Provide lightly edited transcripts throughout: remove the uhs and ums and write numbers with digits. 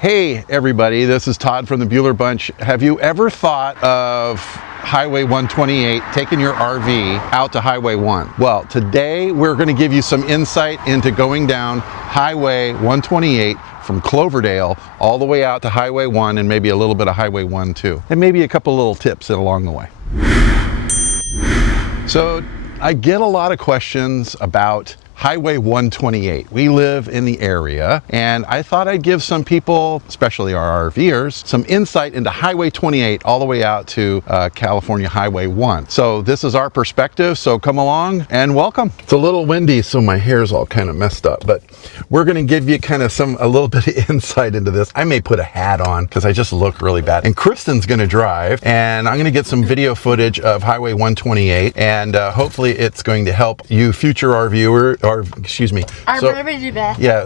Hey everybody, this is Todd from the Bueller Bunch. Have you ever thought of Highway 128, taking your RV out to Highway 1? Well, today we're going to give you some insight into going down Highway 128 from Cloverdale all the way out to Highway 1 and maybe a little bit of Highway 1 too. And maybe a couple little tips along the way. So I get a lot of questions about Highway 128. We live in the area, and I thought I'd give some people, especially our RV'ers, some insight into Highway 28 all the way out to California Highway 1. So this is our perspective, so come along and welcome. It's a little windy, so my hair's all kind of messed up, but we're gonna give you kind of a little bit of insight into this. I may put a hat on because I just look really bad. And Kristen's gonna drive, and I'm gonna get some video footage of Highway 128, and hopefully it's going to help you future RV'ers.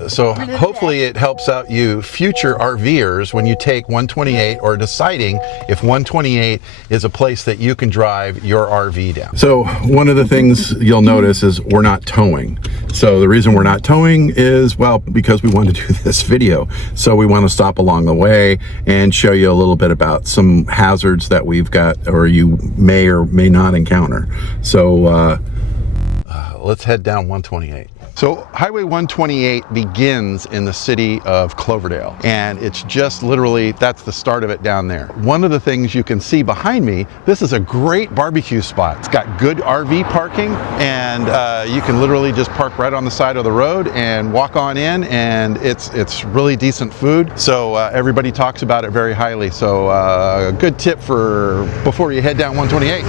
So hopefully it helps out you future RV'ers when you take 128 or deciding if 128 is a place that you can drive your RV down. So one of the things you'll notice is we're not towing. So the reason we're not towing is, well, because we want to do this video. So we want to stop along the way and show you a little bit about some hazards that we've got or you may or may not encounter. So let's head down 128. So Highway 128 begins in the city of Cloverdale, and it's just literally, that's the start of it down there. One of the things you can see behind me, this is a great barbecue spot. It's got good RV parking, and you can literally just park right on the side of the road and walk on in, and it's really decent food. So everybody talks about it very highly. So a good tip for before you head down 128.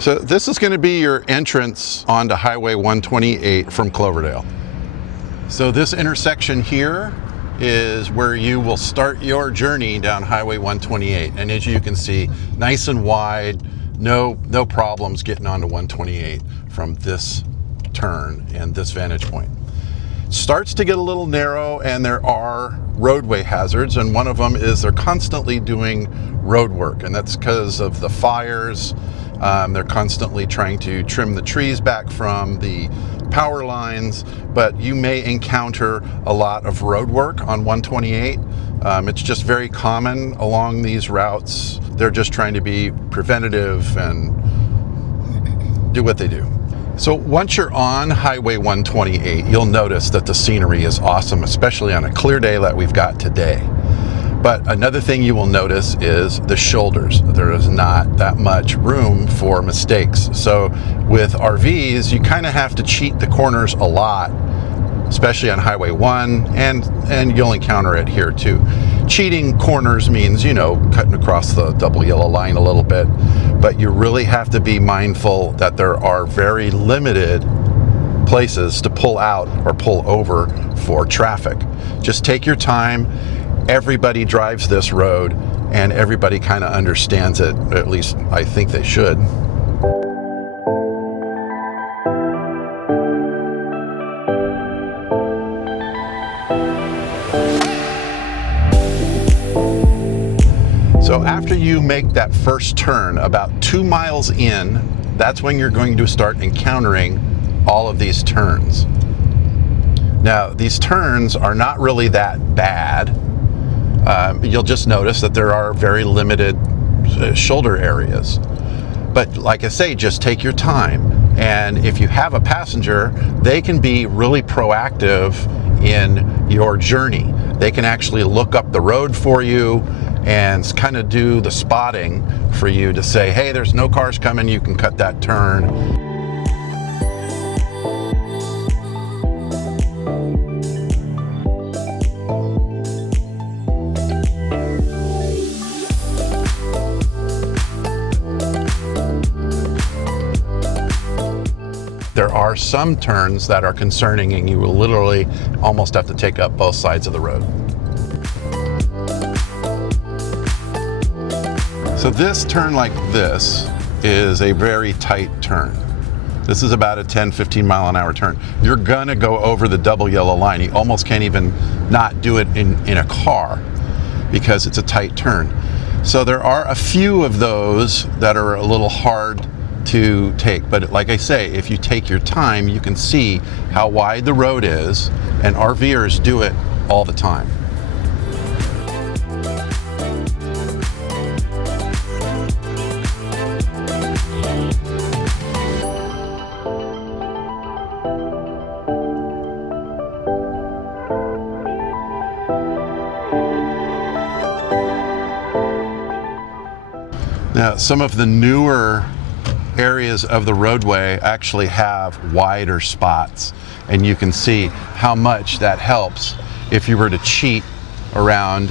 So this is going to be your entrance onto Highway 128 from Cloverdale. So this intersection here is where you will start your journey down Highway 128. And as you can see, nice and wide, no problems getting onto 128 from this turn and this vantage point. Starts to get a little narrow, and there are roadway hazards, and one of them is they're constantly doing road work, and that's because of the fires. They're constantly trying to trim the trees back from the power lines, but you may encounter a lot of road work on 128. It's just very common along these routes. They're just trying to be preventative and do what they do. So once you're on Highway 128, you'll notice that the scenery is awesome, especially on a clear day that we've got today. But another thing you will notice is the shoulders. There is not that much room for mistakes. So with RVs, you kind of have to cheat the corners a lot, especially on Highway 1, and you'll encounter it here too. Cheating corners means, you know, cutting across the double yellow line a little bit, but you really have to be mindful that there are very limited places to pull out or pull over for traffic. Just take your time. Everybody drives this road, and everybody kind of understands it. At least I think they should. So after you make that first turn, about 2 miles in, that's when you're going to start encountering all of these turns. Now, these turns are not really that bad. You'll just notice that there are very limited shoulder areas. But like I say, just take your time. And if you have a passenger, they can be really proactive in your journey. They can actually look up the road for you and kind of do the spotting for you to say, hey, there's no cars coming, you can cut that turn. There are some turns that are concerning, and you will literally almost have to take up both sides of the road. So this turn like this is a very tight turn. This is about a 10-15 mile an hour turn. You're gonna go over the double yellow line. You almost can't even not do it in a car because it's a tight turn. So there are a few of those that are a little hard to take, but like I say, if you take your time, you can see how wide the road is, and RV'ers do it all the time. Now, some of the newer areas of the roadway actually have wider spots, and you can see how much that helps. If you were to cheat around,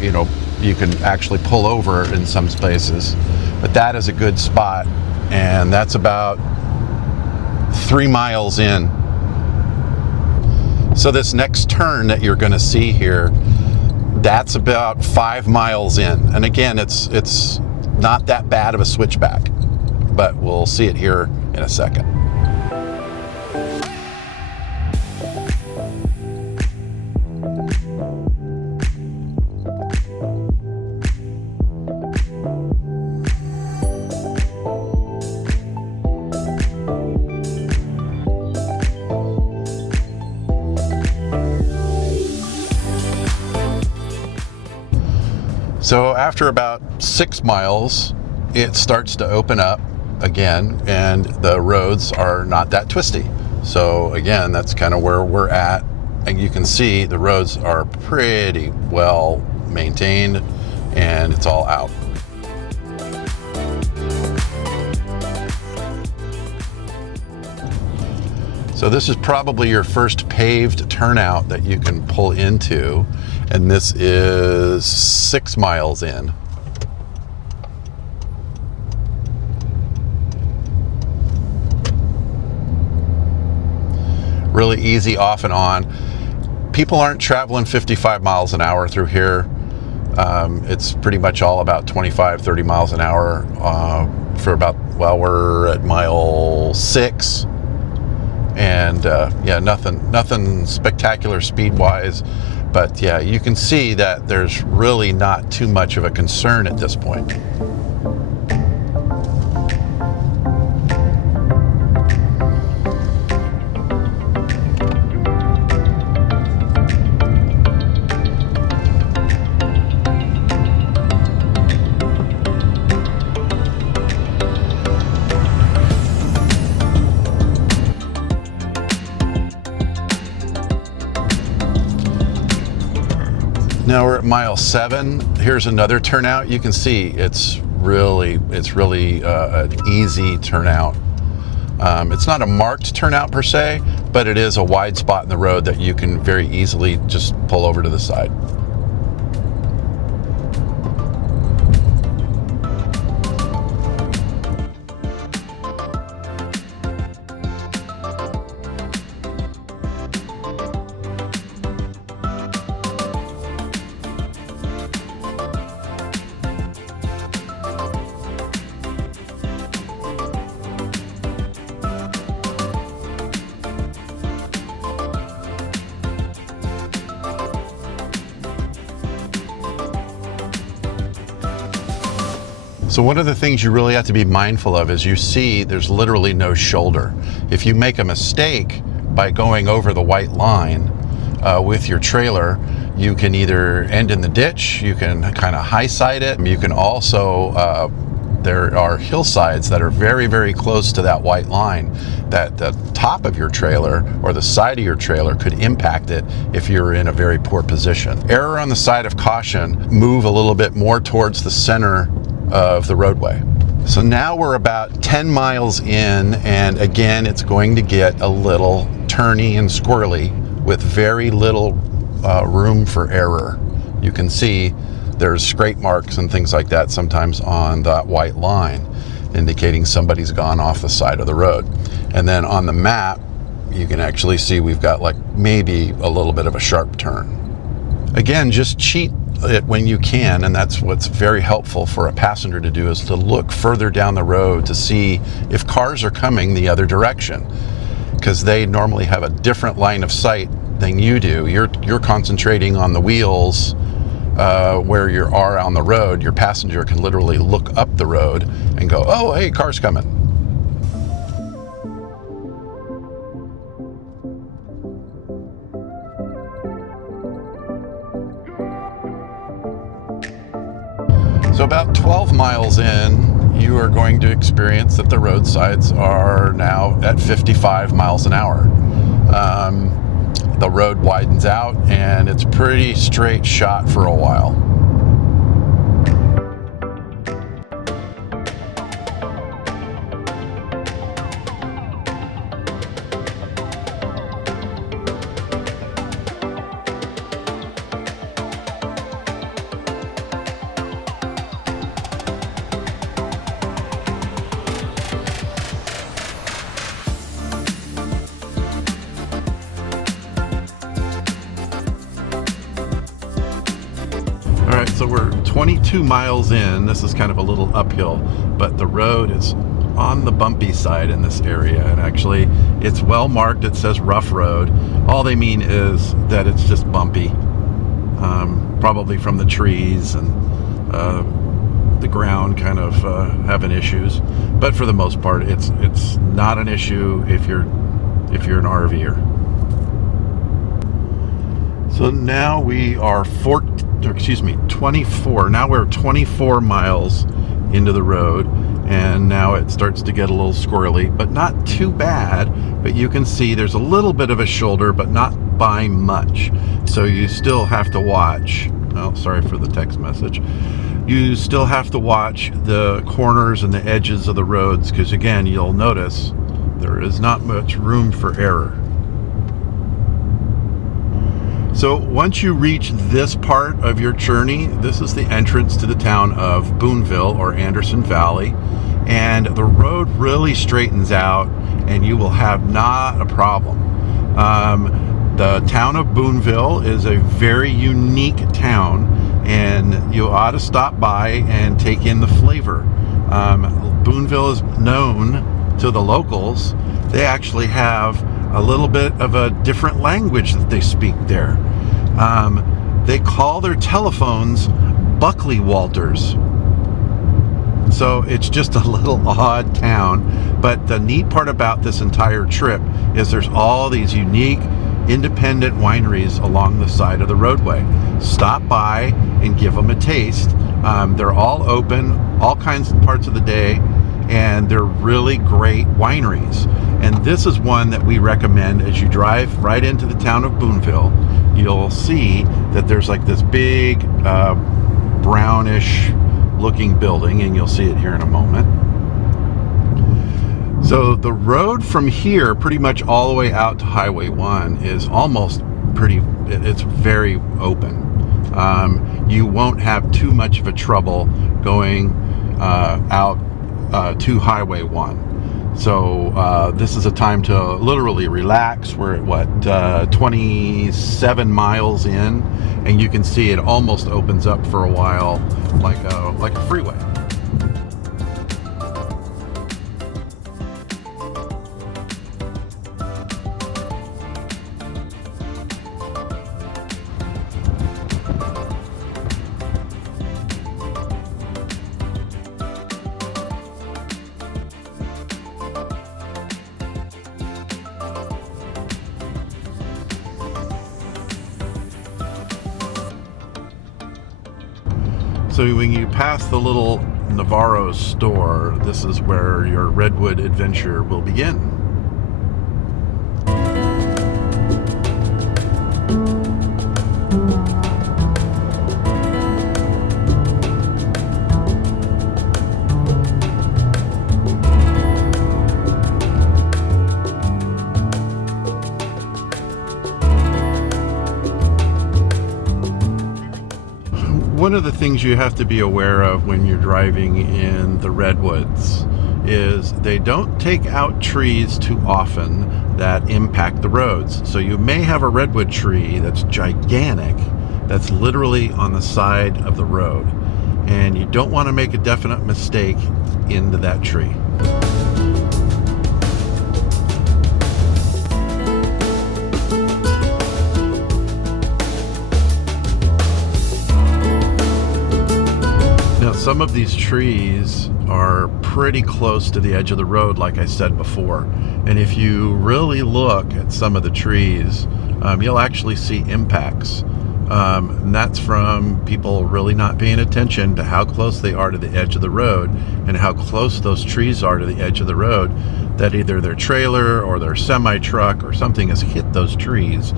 you know, you can actually pull over in some spaces, but that is a good spot, and that's about 3 miles in. So this next turn that you're going to see here, that's about 5 miles in, and again, it's not that bad of a switchback, but we'll see it here in a second. So after about 6 miles, it starts to open up again, and the roads are not that twisty. So again, that's kind of where we're at, and you can see the roads are pretty well maintained, and it's all out. So this is probably your first paved turnout that you can pull into, and this is 6 miles in. Really easy off and on. People aren't traveling 55 miles an hour through here. It's pretty much all about 25, 30 miles an hour for about, well, we're at mile 6. And yeah, nothing spectacular speed-wise, but yeah, you can see that there's really not too much of a concern at this point. Now we're at mile 7. Here's another turnout. You can see it's really an easy turnout. It's not a marked turnout per se, but it is a wide spot in the road that you can very easily just pull over to the side. So one of the things you really have to be mindful of is you see there's literally no shoulder. If you make a mistake by going over the white line with your trailer, you can either end in the ditch, you can kind of high side it, you can also, there are hillsides that are very, very close to that white line that the top of your trailer or the side of your trailer could impact it if you're in a very poor position. Error on the side of caution, move a little bit more towards the center of the roadway. So now we're about 10 miles in, and again, it's going to get a little turny and squirrely with very little room for error. You can see there's scrape marks and things like that sometimes on that white line, indicating somebody's gone off the side of the road. And then on the map, you can actually see we've got like maybe a little bit of a sharp turn. Again, just cheat it when you can, and that's what's very helpful for a passenger to do, is to look further down the road to see if cars are coming the other direction, because they normally have a different line of sight than you do. You're concentrating on the wheels where you are on the road. Your passenger can literally look up the road and go, oh, hey, car's coming. So about 12 miles in, you are going to experience that the roadsides are now at 55 miles an hour. The road widens out, and it's pretty straight shot for a while. So we're 22 miles in. This is kind of a little uphill, but the road is on the bumpy side in this area, and actually it's well marked. It says rough road. All they mean is that it's just bumpy, probably from the trees and the ground kind of having issues, but for the most part it's not an issue if you're an RVer. So now we are 24. Now we're 24 miles into the road, and now it starts to get a little squirrely, but not too bad. But you can see there's a little bit of a shoulder, but not by much. So you still have to watch. Oh, sorry for the text message. You still have to watch the corners and the edges of the roads, because again, you'll notice there is not much room for error. So once you reach this part of your journey, this is the entrance to the town of Boonville or Anderson Valley, and the road really straightens out and you will have not a problem. The town of Boonville is a very unique town, and you ought to stop by and take in the flavor. Boonville is known to the locals. They actually have a little bit of a different language that they speak there. They call their telephones Buckley Walters. So it's just a little odd town, but the neat part about this entire trip is there's all these unique independent wineries along the side of the roadway. Stop by and give them a taste. They're all open all kinds of parts of the day, and they're really great wineries. And this is one that we recommend. As you drive right into the town of Boonville, you'll see that there's like this big brownish looking building, and you'll see it here in a moment. So the road from here pretty much all the way out to Highway 1 is almost it's very open. You won't have too much of a trouble going out to Highway 1. So this is a time to literally relax. We're at what, 27 miles in, and you can see it almost opens up for a while like a freeway. So when you pass the little Navarro store, this is where your redwood adventure will begin. One of the things you have to be aware of when you're driving in the redwoods is they don't take out trees too often that impact the roads. So you may have a redwood tree that's gigantic, that's literally on the side of the road, and you don't want to make a definite mistake into that tree. Some of these trees are pretty close to the edge of the road, like I said before. And if you really look at some of the trees, you'll actually see impacts. And that's from people really not paying attention to how close they are to the edge of the road and how close those trees are to the edge of the road, that either their trailer or their semi-truck or something has hit those trees.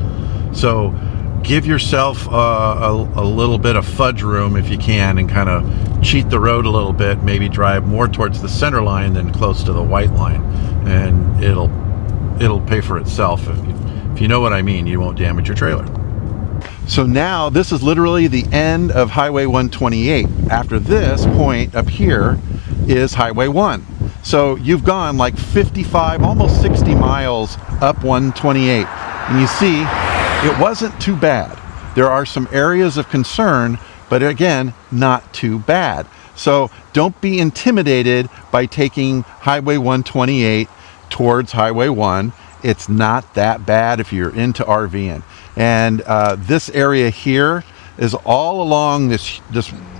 So give yourself a little bit of fudge room if you can, and kind of cheat the road a little bit. Maybe drive more towards the center line than close to the white line, and it'll pay for itself. If you know what I mean, you won't damage your trailer. So now this is literally the end of Highway 128. After this point up here is Highway 1. So you've gone like 55, almost 60 miles up 128, and you see it wasn't too bad. There are some areas of concern, but again, not too bad. So don't be intimidated by taking Highway 128 towards Highway 1. It's not that bad if you're into RVing. And this area here is all along this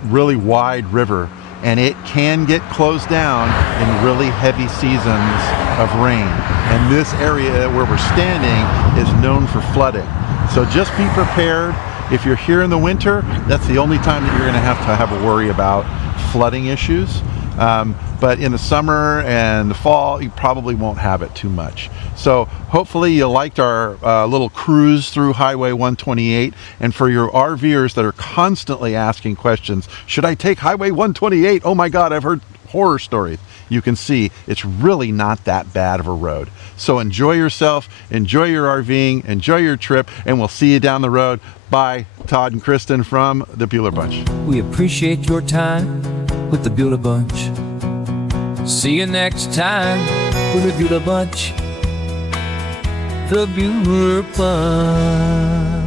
really wide river, and it can get closed down in really heavy seasons of rain. And this area where we're standing is known for flooding. So just be prepared. If you're here in the winter, that's the only time that you're going to have a worry about flooding issues. But in the summer and the fall, you probably won't have it too much. So hopefully you liked our little cruise through Highway 128. And for your RVers that are constantly asking questions, should I take Highway 128? Oh my God, I've heard horror stories. You can see it's really not that bad of a road. So enjoy yourself, enjoy your RVing, enjoy your trip, and we'll see you down the road. Bye, Todd and Kristen from the Bueller Bunch. We appreciate your time with the Bueller Bunch. See you next time with the Bueller Bunch. The Bueller Bunch.